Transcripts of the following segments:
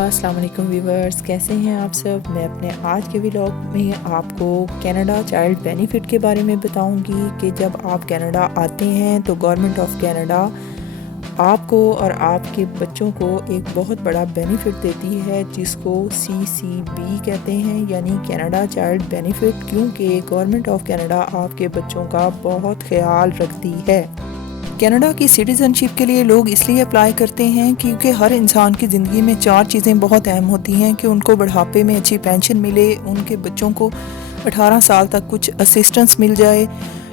السلام علیکم ویورز، کیسے ہیں آپ سب؟ میں اپنے آج کے ولاگ میں آپ کو کینیڈا چائلڈ بینیفٹ کے بارے میں بتاؤں گی کہ جب آپ کینیڈا آتے ہیں تو گورنمنٹ آف کینیڈا آپ کو اور آپ کے بچوں کو ایک بہت بڑا بینیفٹ دیتی ہے جس کو CCB کہتے ہیں، یعنی کینیڈا چائلڈ بینیفٹ، کیونکہ گورنمنٹ آف کینیڈا آپ کے بچوں کا بہت خیال رکھتی ہے۔ کینیڈا کی سٹیزن شپ کے لیے لوگ اس لیے اپلائی کرتے ہیں کیونکہ ہر انسان کی زندگی میں 4 چیزیں بہت اہم ہوتی ہیں کہ ان کو بڑھاپے میں اچھی پینشن ملے، ان کے بچوں کو 18 سال تک کچھ اسسٹنس مل جائے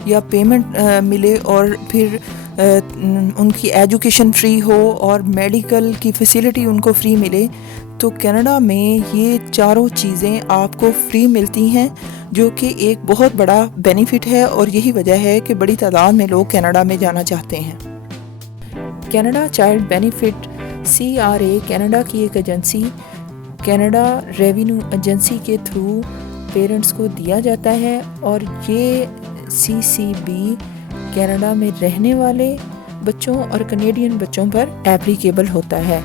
یا پیمنٹ ملے، اور پھر ان کی ایجوکیشن فری ہو اور میڈیکل کی فیسیلٹی ان کو فری ملے۔ تو کینیڈا میں یہ چاروں چیزیں آپ کو فری ملتی ہیں، جو کہ ایک بہت بڑا بینیفٹ ہے، اور یہی وجہ ہے کہ بڑی تعداد میں لوگ کینیڈا میں جانا چاہتے ہیں۔ Canada child benefit CRA Canada کی ایک ایجنسی کینیڈا ریونیو ایجنسی کے تھرو پیرنٹس کو دیا جاتا ہے، اور یہ CCB کینیڈا میں رہنے والے بچوں اور کنیڈین بچوں پر ایپلیکیبل ہوتا ہے۔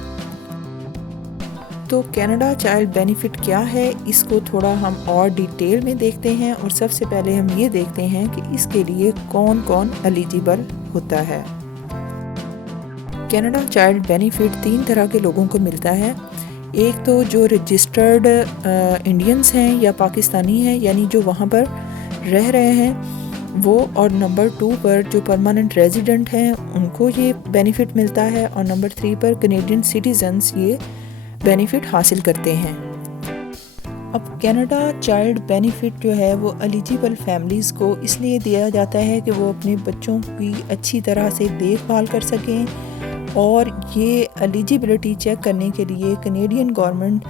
تو کینیڈا چائلڈ بینیفٹ کیا ہے، اس کو تھوڑا ہم اور ڈیٹیل میں دیکھتے ہیں، اور سب سے پہلے ہم یہ دیکھتے ہیں کہ اس کے لیے کون کون ایلیجیبل ہوتا ہے۔ کینیڈا چائلڈ بینیفٹ 3 طرح کے لوگوں کو ملتا ہے۔ ایک تو جو رجسٹرڈ انڈینز ہیں یا پاکستانی ہیں، یعنی جو وہاں پر رہ رہے ہیں وہ، اور نمبر 2 پر جو پرماننٹ ریزیڈنٹ ہیں ان کو یہ بینیفٹ ملتا ہے، اور نمبر 3 پر کنیڈین سٹیزنز یہ بینیفٹ حاصل کرتے ہیں۔ اب کینیڈا چائلڈ بینیفٹ جو ہے وہ ایلیجیبل فیملیز کو اس لیے دیا جاتا ہے کہ وہ اپنے بچوں کی اچھی طرح سے دیکھ بھال کر سکیں، اور یہ ایلیجیبلٹی چیک کرنے کے لیے کنیڈین گورنمنٹ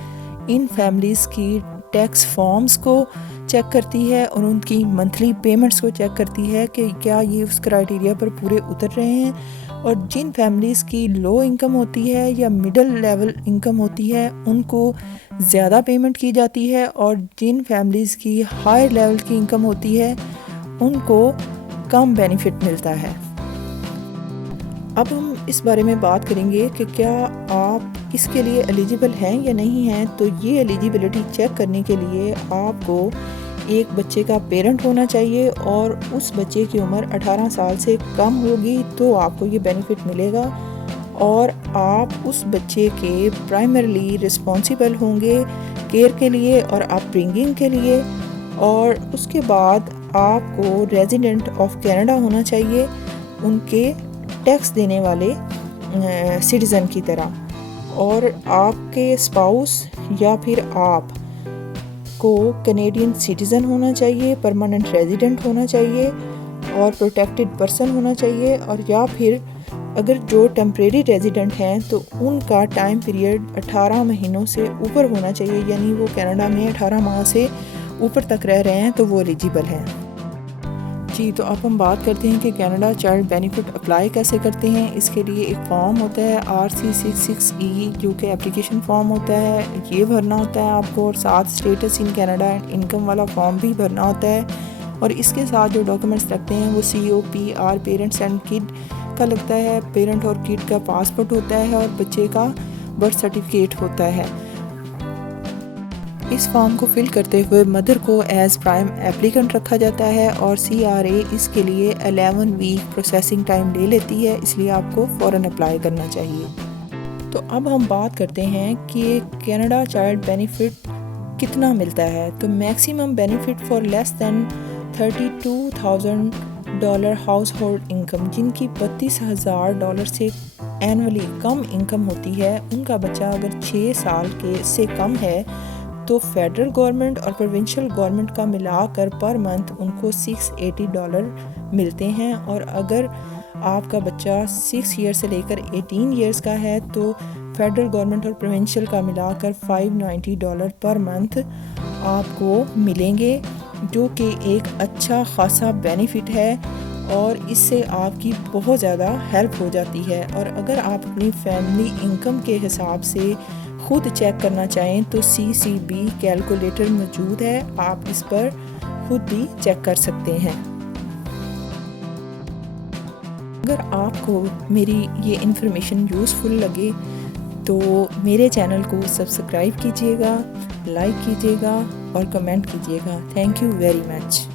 ان فیملیز کی ٹیکس فارمز کو چیک کرتی ہے اور ان کی منتھلی پیمنٹس کو چیک کرتی ہے کہ کیا یہ اس کرائیٹیریا پر پورے اتر رہے ہیں، اور جن فیملیز کی لو انکم ہوتی ہے یا مڈل لیول انکم ہوتی ہے ان کو زیادہ پیمنٹ کی جاتی ہے، اور جن فیملیز کی ہائی لیول کی انکم ہوتی ہے ان کو کم بینیفٹ ملتا ہے۔ اب ہم اس بارے میں بات کریں گے کہ کیا آپ اس کے لیے ایلیجیبل ہیں یا نہیں ہیں۔ تو یہ ایلیجیبلٹی چیک کرنے کے لیے آپ کو ایک بچے کا پیرنٹ ہونا چاہیے، اور اس بچے کی عمر 18 سال سے کم ہوگی تو آپ کو یہ بینیفٹ ملے گا، اور آپ اس بچے کے پرائمرلی رسپانسیبل ہوں گے کیئر کے لیے اور اپ برنگنگ کے لیے، اور اس کے بعد آپ کو ریزیڈنٹ آف کینیڈا ہونا چاہیے ان کے ٹیکس دینے والے سٹیزن کی طرح، اور آپ کے اسپاؤس یا پھر آپ کو کنیڈین سٹیزن ہونا چاہیے، پرماننٹ ریزیڈنٹ ہونا چاہیے، اور پروٹیکٹڈ پرسن ہونا چاہیے، اور یا پھر اگر جو ٹیمپریری ریزیڈنٹ ہیں تو ان کا ٹائم پیریڈ 18 مہینوں سے اوپر ہونا چاہیے، یعنی وہ کینیڈا میں 18 ماہ سے اوپر تک رہ رہے ہیں تو وہ ایلیجیبل ہیں۔ جی، تو اب ہم بات کرتے ہیں کہ کینیڈا چائلڈ بینیفٹ اپلائی کیسے کرتے ہیں۔ اس کے لیے ایک فارم ہوتا ہے RC66E، جو کہ اپلیکیشن فارم ہوتا ہے، یہ بھرنا ہوتا ہے آپ کو، اور ساتھ status in Canada and income والا فارم بھی بھرنا ہوتا ہے، اور اس کے ساتھ جو ڈاکیومنٹس لگتے ہیں وہ COPR پیرنٹس اینڈ کڈ کا لگتا ہے، پیرنٹ اور کڈ کا پاسپورٹ ہوتا ہے، اور بچے کا برتھ سرٹیفکیٹ ہوتا ہے۔ اس فارم کو فل کرتے ہوئے مدر کو ایز پرائم ایپلیکنٹ رکھا جاتا ہے، اور CRA اس کے لیے 11 ویک پروسیسنگ ٹائم لے لیتی ہے، اس لیے آپ کو فوراً اپلائی کرنا چاہیے۔ تو اب ہم بات کرتے ہیں کہ کینیڈا چائلڈ بینیفٹ کتنا ملتا ہے۔ تو maximum benefit for less than $32,000 household income, جن کی $32,000 سے اینولی کم انکم ہوتی ہے، ان کا بچہ اگر 6 سال کے سے کم ہے تو فیڈرل گورنمنٹ اور پروونشل گورنمنٹ کا ملا کر پر منتھ ان کو $680 ملتے ہیں، اور اگر آپ کا بچہ 6 ایئر سے لے کر 18 ایئرس کا ہے تو فیڈرل گورنمنٹ اور پروونشل کا ملا کر $590 پر منتھ آپ کو ملیں گے، جو کہ ایک اچھا خاصا بینیفٹ ہے، اور اس سے آپ کی بہت زیادہ ہیلپ ہو جاتی ہے۔ اور اگر آپ اپنی فیملی انکم کے حساب سے خود چیک کرنا چاہیں تو CCB کیلکولیٹر موجود ہے، آپ اس پر خود بھی چیک کر سکتے ہیں۔ اگر آپ کو میری یہ انفارمیشن یوزفل لگے تو میرے چینل کو سبسکرائب کیجیے گا، لائک کیجیے گا اور کمنٹ کیجیے گا. Thank you very much.